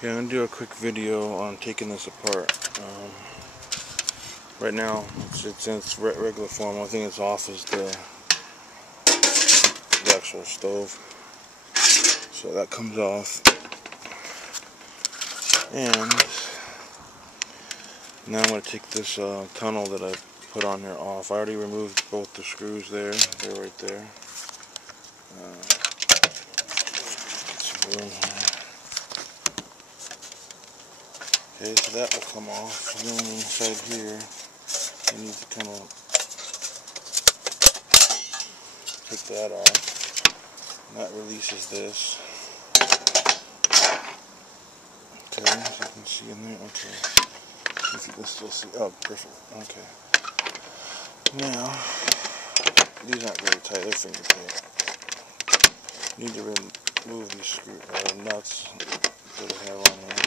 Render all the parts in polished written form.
Yeah, I'm going to do a quick video on taking this apart. Right now, it's in its regular form. The only thing that's off is the actual stove. So that comes off. And now I'm going to take this tunnel that I put on here off. I already removed both the screws there. They're right there. Get some room here. Okay, so that will come off. And then inside here, I need to kind of take that off. And that releases this. Okay, as you can see in there. Okay. If you can still see. Oh, perfect. Okay. Now, these aren't very tight. They're finger tight. Need to remove these nuts that I have on there.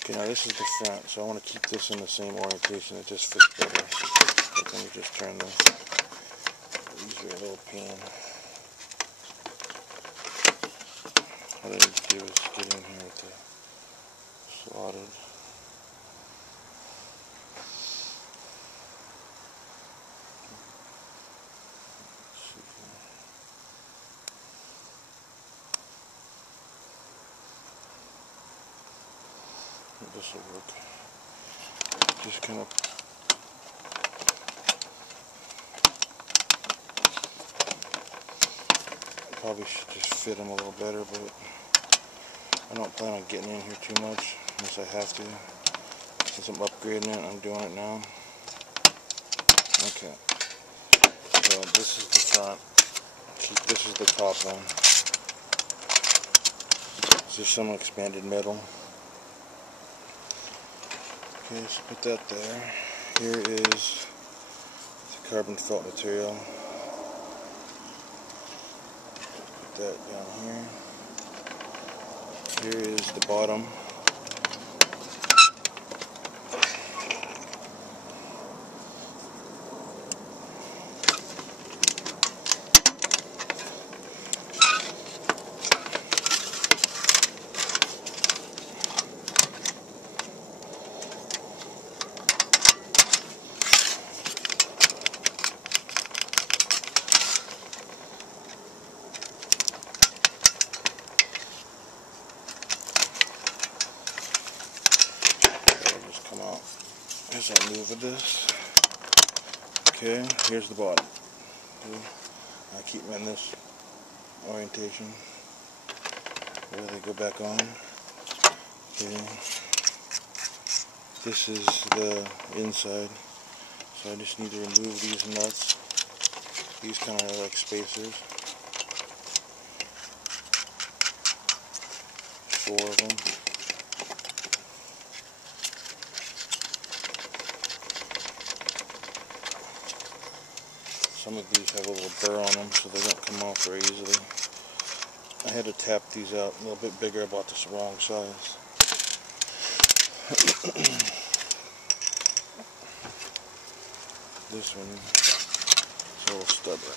Okay, now this is the front, so I want to keep this in the same orientation. It just fits better. But let me just turn this. These are a little pain. What I need to do is get in here with the slotted. This will work. Just kind of probably should just fit them a little better, but I don't plan on getting in here too much unless I have to. Since I'm upgrading it, I'm doing it now. Okay. So this is the front. This is the top one. This is some expanded metal. Okay, so put that there. Here is the carbon felt material. Put that down here. Here is the bottom. As I move with this. Okay, here's the bottom. Okay. I keep them in this orientation. Where they go back on. Okay. This is the inside. So I just need to remove these nuts. These kind of are like spacers. 4 of them. Some of these have a little burr on them, so they don't come off very easily. I had to tap these out a little bit bigger. I bought this wrong size. This one is a little stubborn.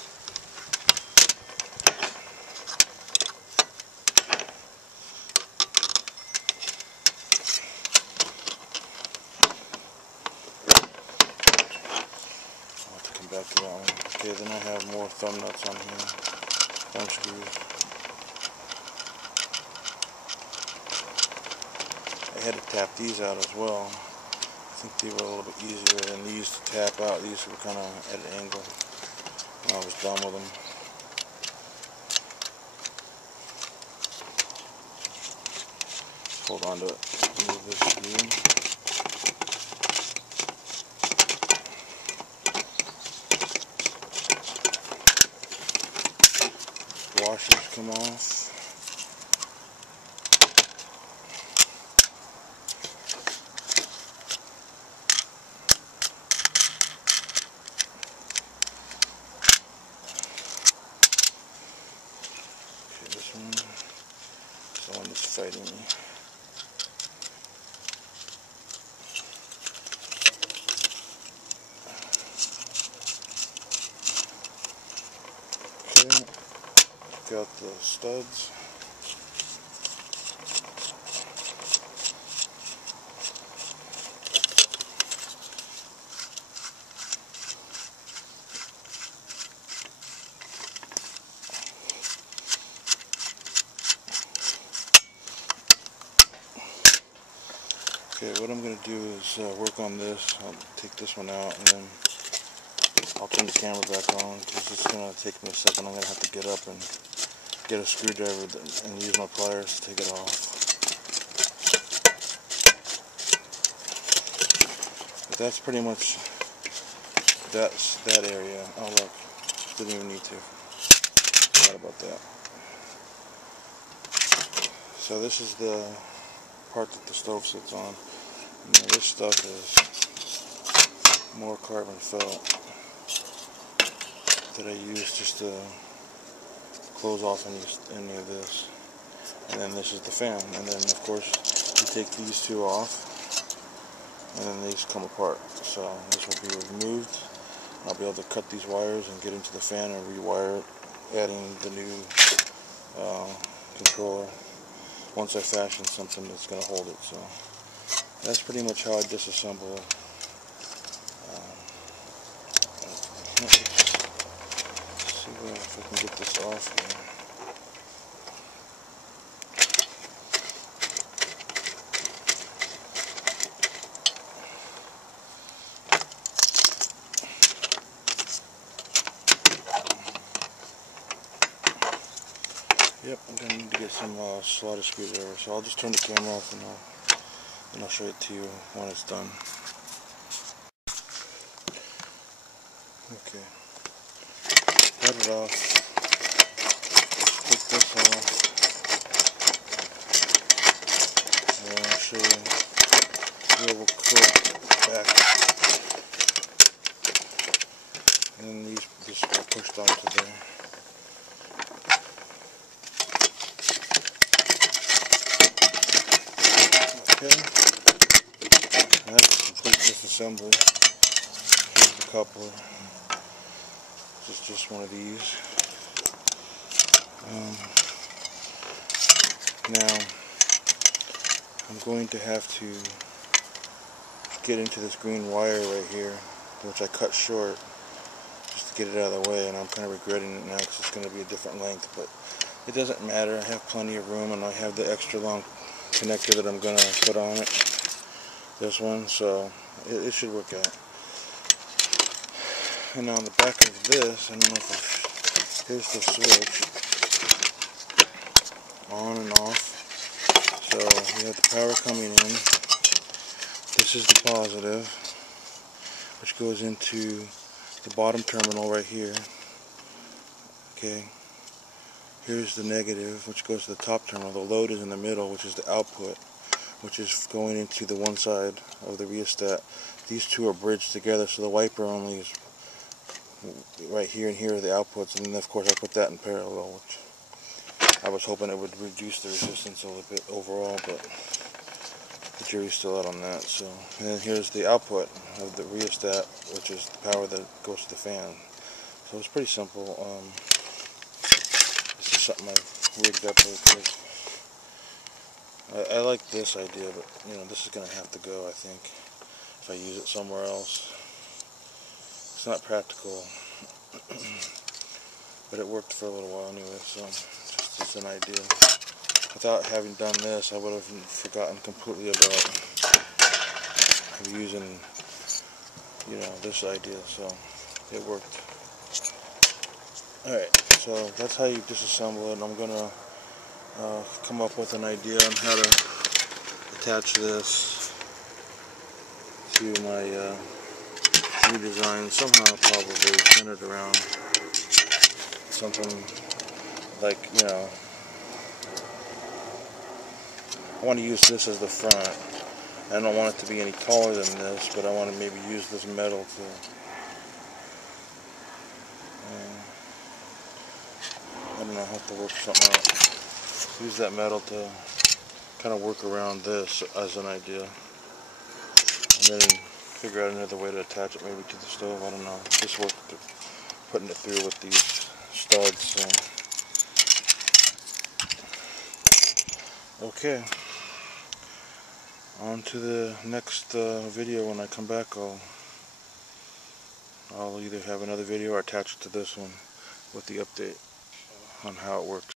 I'll have to come back to that one. Okay, then I have more thumb nuts on here. Thumb screws. I had to tap these out as well. I think they were a little bit easier than these to tap out. These were kind of at an angle when I was done with them. Hold on to it. Move this screw. Washers come off. Okay, this one is the one that's fighting me. take out the studs. Okay, what I'm going to do is work on this. I'll take this one out and then I'll turn the camera back on because it's going to take me a second. I'm going to have to get up and get a screwdriver and use my pliers to take it off. But that's pretty much that area. Oh look, didn't even need to. Forgot about that. So this is the part that the stove sits on. And this stuff is more carbon felt that I use just to close off any of this. And then this is the fan. And then of course you take these two off and then these come apart. So this will be removed. I'll be able to cut these wires and get into the fan and rewire it, adding the new controller once I fashion something that's going to hold it. So that's pretty much how I disassemble. Let's see if I can get this off here. Yep, I'm going to need to get some slotted screwdriver, so I'll just turn the camera off and I'll show it to you when it's done. Okay, cut it off, take this off, and I'll show you where we'll curl back, and then these just are pushed onto there. Okay, that's complete disassembly. Here's the coupler. This is just one of these. Now, I'm going to have to get into this green wire right here, which I cut short just to get it out of the way, and I'm kind of regretting it now because it's going to be a different length, but it doesn't matter. I have plenty of room, and I have the extra long connector that I'm going to put on it, this one, so it should work out. And on the back of this, I don't know if here's the switch, on and off. So you have the power coming in. This is the positive, which goes into the bottom terminal right here. Okay. Here's the negative, which goes to the top terminal. The load is in the middle, which is the output, which is going into the one side of the rheostat. These two are bridged together, so the wiper only is right here, and here are the outputs. And then, of course, I put that in parallel, which I was hoping it would reduce the resistance a little bit overall, but the jury's still out on that. So, and then here's the output of the rheostat, which is the power that goes to the fan. So it's pretty simple. This is something I rigged up really quick. I like this idea, but you know, this is going to have to go, I think, if I use it somewhere else. It's not practical, but it worked for a little while anyway, so just as an idea. Without having done this, I would have forgotten completely about using, you know, this idea, so it worked. Alright, so that's how you disassemble it. I'm going to come up with an idea on how to attach this to my new design. Somehow probably centered around something like, you know, I want to use this as the front. I don't want it to be any taller than this, but I want to maybe use this metal to I don't know, I'll have to work something out. Use that metal to kind of work around this as an idea. And then figure out another way to attach it maybe to the stove. I don't know. Just work putting it through with these studs. So Okay, on to the next video. When I come back, I'll either have another video or attach it to this one with the update on how it works.